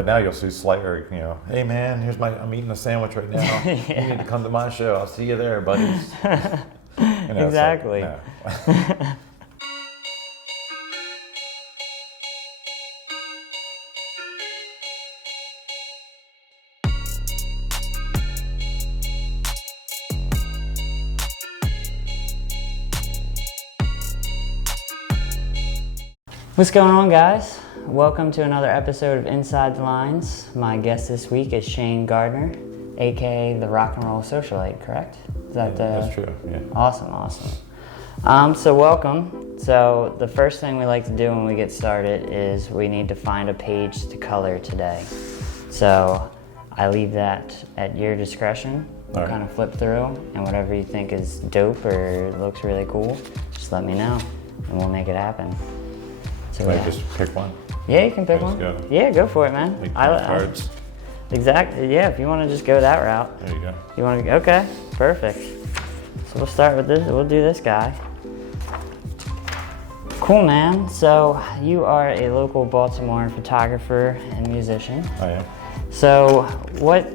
But now you'll see slightly, hey man, I'm eating a sandwich right now. Yeah. You need to come to my show. I'll see you there, buddies. Exactly. It's like, no. What's going on, guys? Welcome to another episode of Inside the Lines. My guest this week is Shane Gardner, aka the Rock N Roll Socialite, correct? Is that That's true, yeah. Awesome. So welcome. So the first thing we like to do when we get started is we need to find a page to color today. So I leave that at your discretion. We'll kind of flip through, and whatever you think is dope or looks really cool, just let me know, and we'll make it happen. So, Can I just pick one? Yeah, you can pick one. Go. Yeah, go for it, man. Like cards? Exactly, yeah, if you want to just go that route. There you go. You want to, okay, perfect. So we'll start with this, we'll do this guy. Cool, man. So you are a local Baltimore photographer and musician. I am. So what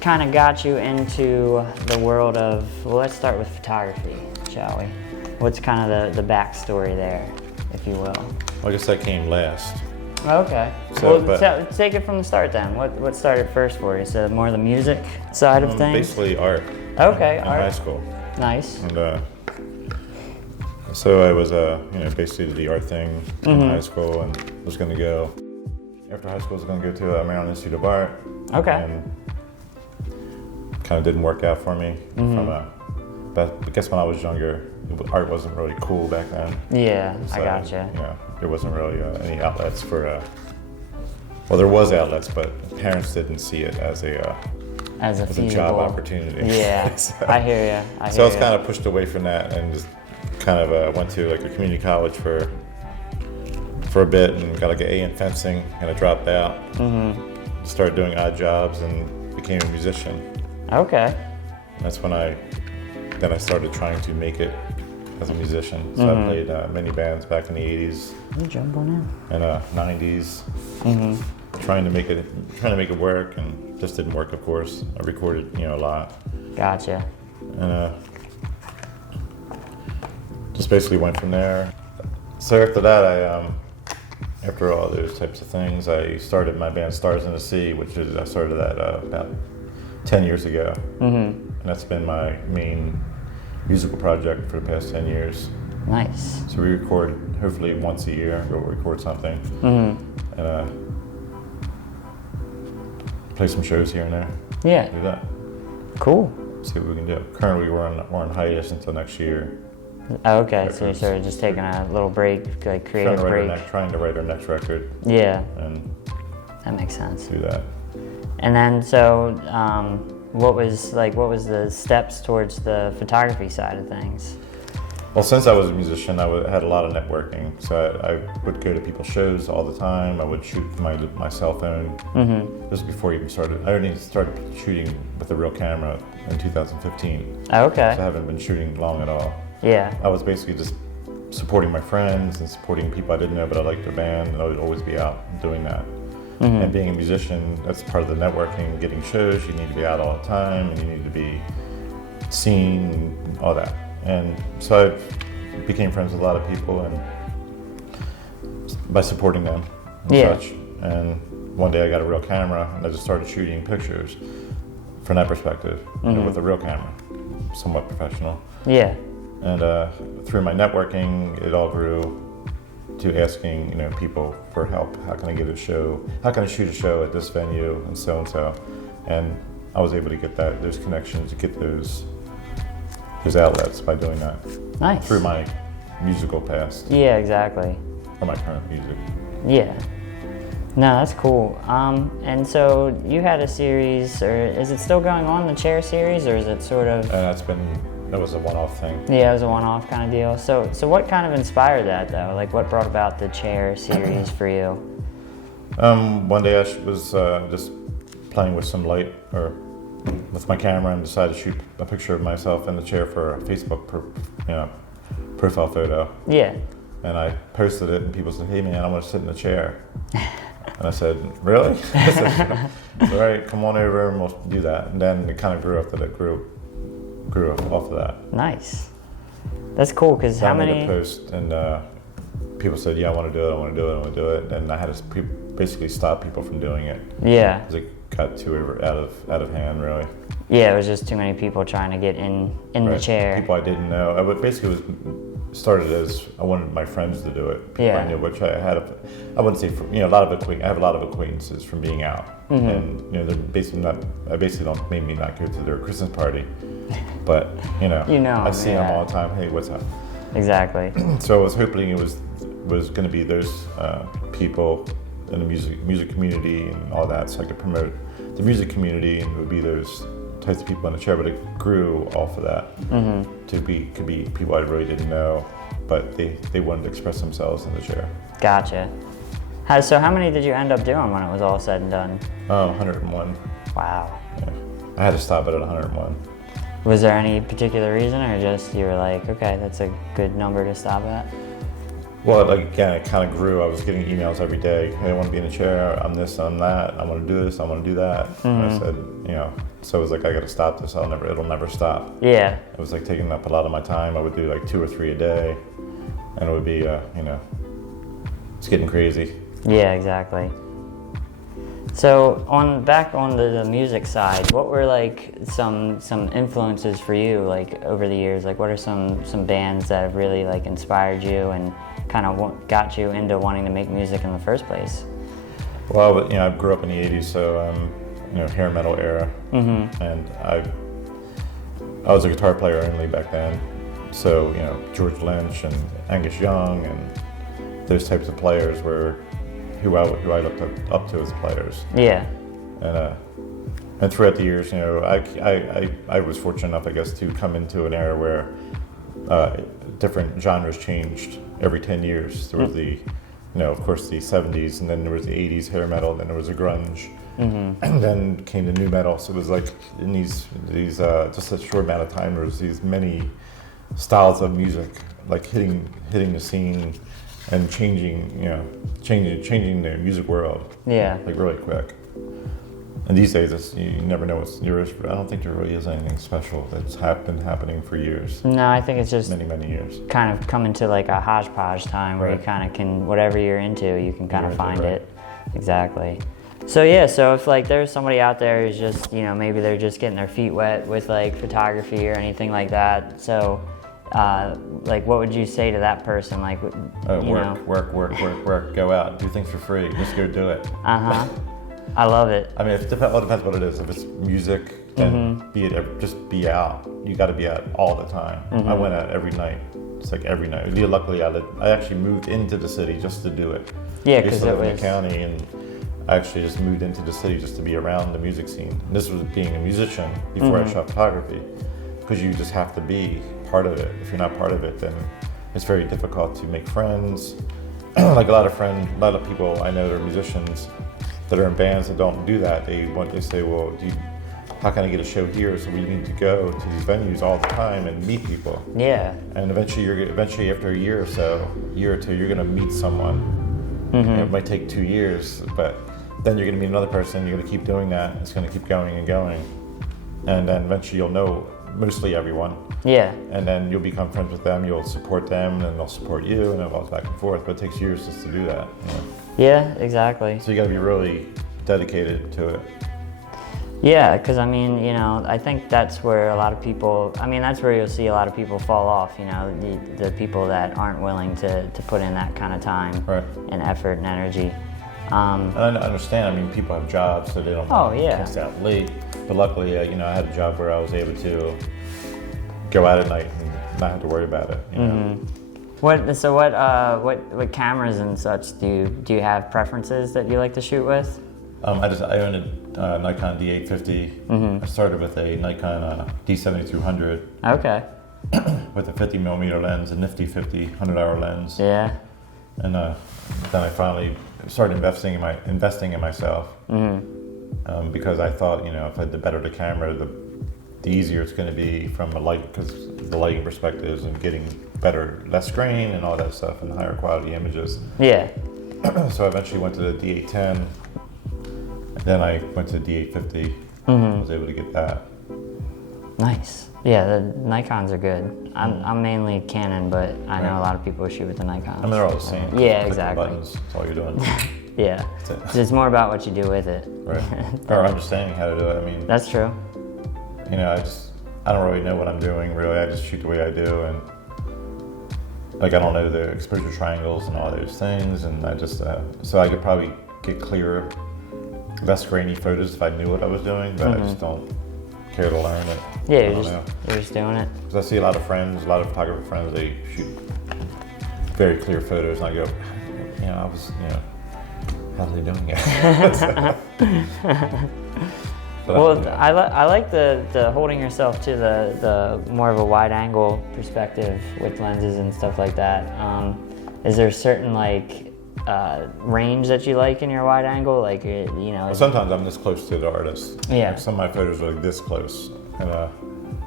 kind of got you into the world of, well, let's start with photography, shall we? What's kind of the backstory there, if you will? Well, I guess that came last. Okay. So, well, take it from the start then. What started first for you? So more the music side of things? Basically art. Okay, in art. high school. Nice. And so I was, basically did the art thing in high school and was going to go, after high school I was going to go to Maryland Institute of Art. Okay. And kind of didn't work out for me. But I guess when I was younger, art wasn't really cool back then. Yeah, So, I gotcha. There wasn't really any outlets for, well, there was outlets, but parents didn't see it as a feasible job opportunity. Yeah, So- I hear you. So I was kind of pushed away from that and just kind of went to like a community college for a bit and got like an A in fencing, and I dropped out. Started doing odd jobs and became a musician. Okay. And that's when I started trying to make it as a musician. So I played many bands back in the 80s You jump on and 90s, trying to make it work, and just didn't work, of course. I recorded a lot. Gotcha. And just basically went from there. So after that, after all those types of things, I started my band Stars in the Sea, I started that about 10 years ago. And that's been my main musical project for the past 10 years. Nice. So we record hopefully once a year, we'll record something. And play some shows here and there. Yeah. Do that. Cool. See what we can do. Currently we're on hiatus until next year. Oh, okay, so you're sort of just taking a little break, like creative break. Trying to write our next record. Yeah. And that makes sense. do that. And then, so what was the steps towards the photography side of things? Well, since I was a musician, I had a lot of networking. So I would go to people's shows all the time. I would shoot my cell phone. This was before I even started. I only started shooting with a real camera in 2015. Oh, okay. So I haven't been shooting long at all. Yeah. I was basically just supporting my friends and supporting people I didn't know, but I liked their band, and I would always be out doing that. And being a musician, that's part of the networking, getting shows. You need to be out all the time, and you need to be seen, and all that. And so I became friends with a lot of people, and by supporting them and such. And one day I got a real camera, and I just started shooting pictures from that perspective, with a real camera, somewhat professional. Yeah. And through my networking, it all grew to asking, people for help. How can I get a show? How can I shoot a show at this venue and so and so? And I was able to get those connections, to get those outlets by doing that. Nice. Through my musical past. Yeah, exactly. Or my current music. Yeah. No, that's cool. And so you had a series, or is it still going on, the chair series, or is it sort of? That was a one-off thing. Yeah, it was a one-off kind of deal. So what kind of inspired that though? Like, what brought about the chair series for you? One day I was just playing with some light, or with my camera, and decided to shoot a picture of myself in the chair for a Facebook profile photo. Yeah. And I posted it, and people said, "Hey man, I want to sit in the chair." And I said, really? I said, all right, come on over and we'll do that. And then it kind of grew after that, grew off of that. Nice. That's cool, because So how I made many... a post and people said, yeah, I want to do it, I want to do it, I want to do it. And I had to basically stop people from doing it. Yeah. Because it got too out of hand, really. Yeah, it was just too many people trying to get in the chair. People I didn't know. Basically, it was started as I wanted my friends to do it. People I knew, which I had. I wouldn't say I have a lot of acquaintances from being out, and they're basically not. I basically don't make me not go to their Christmas party, but I see them all the time. Hey, what's up? Exactly. So I was hoping it was going to be those people in the music community and all that, so I could promote the music community, and it would be those types of people in the chair, but it grew off of that could be people I really didn't know, but they wanted to express themselves in the chair. Gotcha. So how many did you end up doing when it was all said and done? 101. Wow. Yeah. I had to stop it at 101. Was there any particular reason, or just you were like, okay, that's a good number to stop at? Well, again, it kind of grew. I was getting emails every day. Hey, I want to be in a chair. I'm this, I'm that. I want to do this. I want to do that. And I said, so it was like, I got to stop this. It'll never stop. Yeah. It was like taking up a lot of my time. I would do like 2 or 3 a day, and it would be, it's getting crazy. Yeah, exactly. So back on the music side, what were like some influences for you like over the years? Like, what are some bands that have really like inspired you and kind of got you into wanting to make music in the first place? Well, I grew up in the 80s, so hair metal era, and I was a guitar player only back then. So George Lynch and Angus Young and those types of players were who I looked up to as players. Yeah. And throughout the years, I was fortunate enough, I guess, to come into an era where different genres changed every 10 years. There was of course, the 70s, and then there was the 80s hair metal, then there was the grunge, and then came the new metal. So it was like in these just a short amount of time, there was these many styles of music, like hitting the scene and changing the music world. Yeah. Like really quick. And these days, you never know what's yours. I don't think there really is anything special that's been happening for years. No, I think it's just many years. Kind of coming to like a hodgepodge time where you kind of can, whatever you're into, you can kind of find it. Exactly. So if like there's somebody out there who's just, maybe they're just getting their feet wet with like photography or anything like that. So like what would you say to that person? Like, work, go out, do things for free, just go do it. I love it. I mean, it depends what it is. If it's music, then just be out. You got to be out all the time. I went out every night. It's like every night. Luckily, I actually moved into the city just to do it. Yeah, because it was in the county, and I actually just moved into the city just to be around the music scene. And this was being a musician before I shot photography, because you just have to be part of it. If you're not part of it, then it's very difficult to make friends. Like a lot of people I know that are musicians that are in bands that don't do that. They say, well, how can I get a show here? So we need to go to these venues all the time and meet people. Yeah. And eventually after a year or two, you're going to meet someone. It might take 2 years, but then you're going to meet another person. You're going to keep doing that. It's going to keep going and going, and then eventually you'll know mostly everyone. Yeah. And then you'll become friends with them. You'll support them, and they'll support you, and it goes back and forth. But it takes years just to do that. Yeah, exactly. So you got to be really dedicated to it. Yeah, because I think that's where a lot of people, that's where you'll see a lot of people fall off, the people that aren't willing to put in that kind of time and effort and energy. And I understand, people have jobs, so they don't get out late. But luckily, I had a job where I was able to go out at night and not have to worry about it. What cameras and such do you have preferences that you like to shoot with? I own a Nikon D850. I started with a Nikon D7200. Okay. With a 50mm lens, a nifty 100-hour lens. Yeah. And then I finally started investing in myself. Because I thought, if the better the camera, the easier it's going to be from because the lighting perspectives and getting less grain and all that stuff and higher quality images. Yeah. So I eventually went to the D810, and then I went to the D850. Mm-hmm. Was able to get that. Nice. Yeah, the Nikons are good. I'm mainly Canon, but I know a lot of people shoot with the Nikons. I mean, they're all the same. Yeah, Click exactly. Buttons, that's all you're doing. Yeah. That's it. It's more about what you do with it. Right. Or understanding how to do it. I mean, That's true. you know, I don't really know what I'm doing, really. I just shoot the way I do, and like I don't know the exposure triangles and all those things, and I just so I could probably get clearer, less grainy photos if I knew what I was doing, but I just don't care to learn it. Yeah, I you're don't just, know. you're just doing it. Because I see a lot of friends, a lot of photographer friends, they shoot very clear photos, and I go, you know, how are they doing it? But Well, I like the holding yourself to the more of a wide angle perspective with lenses and stuff like that. Is there a certain like range that you like in your wide angle? Like you know. Well, sometimes I'm this close to the artist. Yeah. Like some of my photos are like this close, and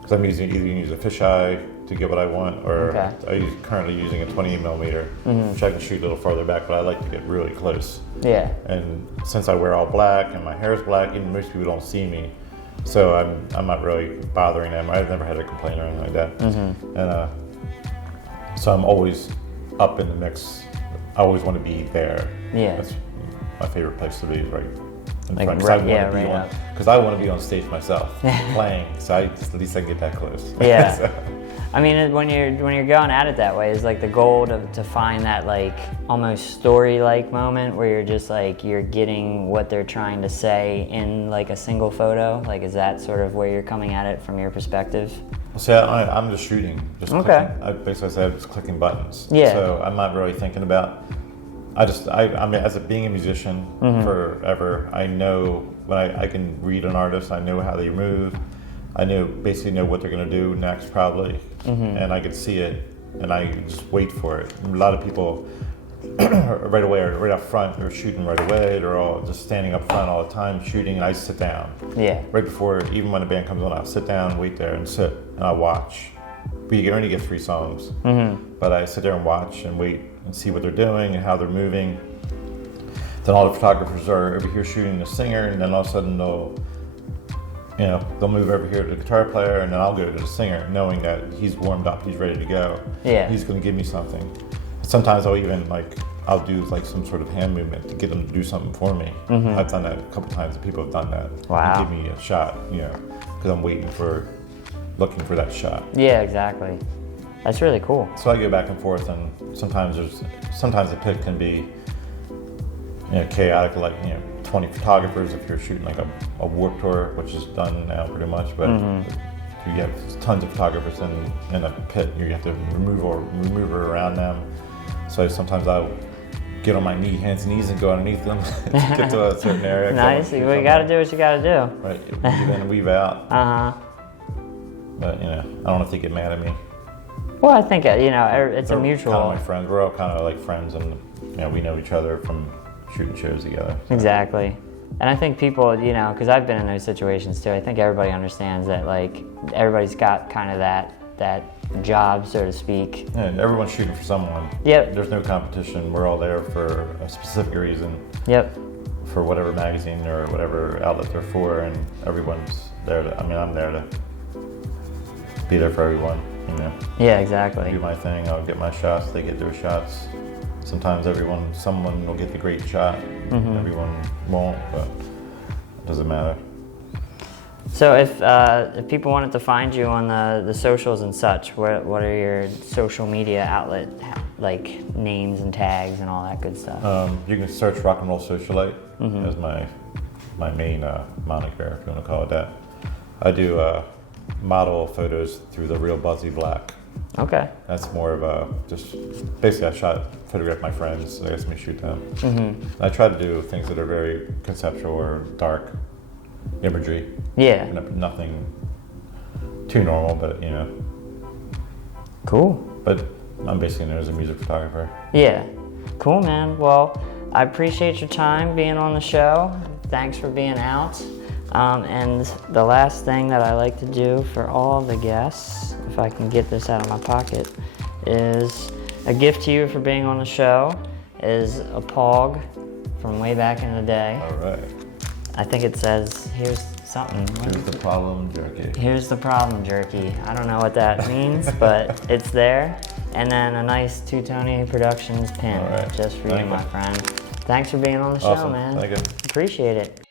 because I'm either use a fisheye to get what I want, or I'm currently using a 28mm, which I can shoot a little farther back, but I like to get really close. Yeah. And since I wear all black and my hair is black, even most people don't see me, so I'm not really bothering them. I've never had a complaint or anything like that. And so I'm always up in the mix. I always want to be there. Yeah. That's my favorite place to be, right in Like front. right up. Because I want to be on stage myself, playing. So at least I can get that close. Yeah. So, I mean, when you're going at it that way, is like the goal to find that like almost story-like moment where you're just like you're getting what they're trying to say in like a single photo. Like, is that sort of where you're coming at it from your perspective? see, I'm just shooting. Just Okay. clicking. Basically, I said I'm just clicking buttons. Yeah. So I'm not really thinking about. I mean, as being a musician forever, I know when I can read an artist. I know how they move. I basically know what they're going to do next, probably, and I can see it, and I just wait for it. And a lot of people right away are right up front. They're shooting right away. They're all just standing up front all the time shooting, and I sit down. Yeah. Right before, even when the band comes on, I'll sit down, wait there, and sit, and I'll watch. But you can only get 3 songs. But I sit there and watch and wait and see what they're doing and how they're moving. Then all the photographers are over here shooting the singer, and then all of a sudden they'll move over here to the guitar player, and then I'll go to the singer, knowing that he's warmed up, he's ready to go. Yeah. He's going to give me something. Sometimes I'll even I'll do like some sort of hand movement to get them to do something for me. I've done that a couple times, and people have done that. Wow. Give me a shot, because I'm looking for that shot. Yeah, exactly. That's really cool. So I go back and forth, and sometimes the pick can be chaotic, like 20 photographers if you're shooting like a Warped Tour, which is done now pretty much, but you have tons of photographers in a pit. You have to maneuver around them. So sometimes I'll get on my hands and knees and go underneath them to get to a certain area. Nice. You gotta do what you gotta do. Right, weave in and weave out. But I don't know if they get mad at me. Well, I think it's a They're mutual. Kind of my friends. We're all kind of like friends, and we know each other from shooting shows together. So. Exactly. And I think people, because I've been in those situations too, I think everybody understands that like everybody's got kind of that job, so to speak. And everyone's shooting for someone. Yep. There's no competition. We're all there for a specific reason. Yep. For whatever magazine or whatever outlet they're for, and everyone's there I'm there to be there for everyone, Yeah, exactly. Do my thing, I'll get my shots, they get their shots. Sometimes someone will get the great shot, everyone won't, but it doesn't matter. So if people wanted to find you on the socials and such, what are your social media outlet like names and tags and all that good stuff? You can search Rock N Roll Socialite as my main moniker, if you want to call it that. I do model photos through the Real Buzzy Black. Okay. That's more of just basically I photograph my friends, they ask me to shoot them. I try to do things that are very conceptual or dark imagery. Yeah. Nothing too normal, but Cool. But I'm basically known as a music photographer. Yeah. Cool, man. Well, I appreciate your time being on the show. Thanks for being out. And the last thing that I like to do for all the guests, if I can get this out of my pocket, is a gift to you for being on the show. is a Pog from way back in the day. All right. I think it says, here's something. Here's the problem jerky. Here's the problem jerky. I don't know what that means, but it's there. And then a nice Two Tony Productions pin, All right. just for Thank you, you. my friend. Thanks for being on the show, Awesome. man. Thank you. Appreciate it.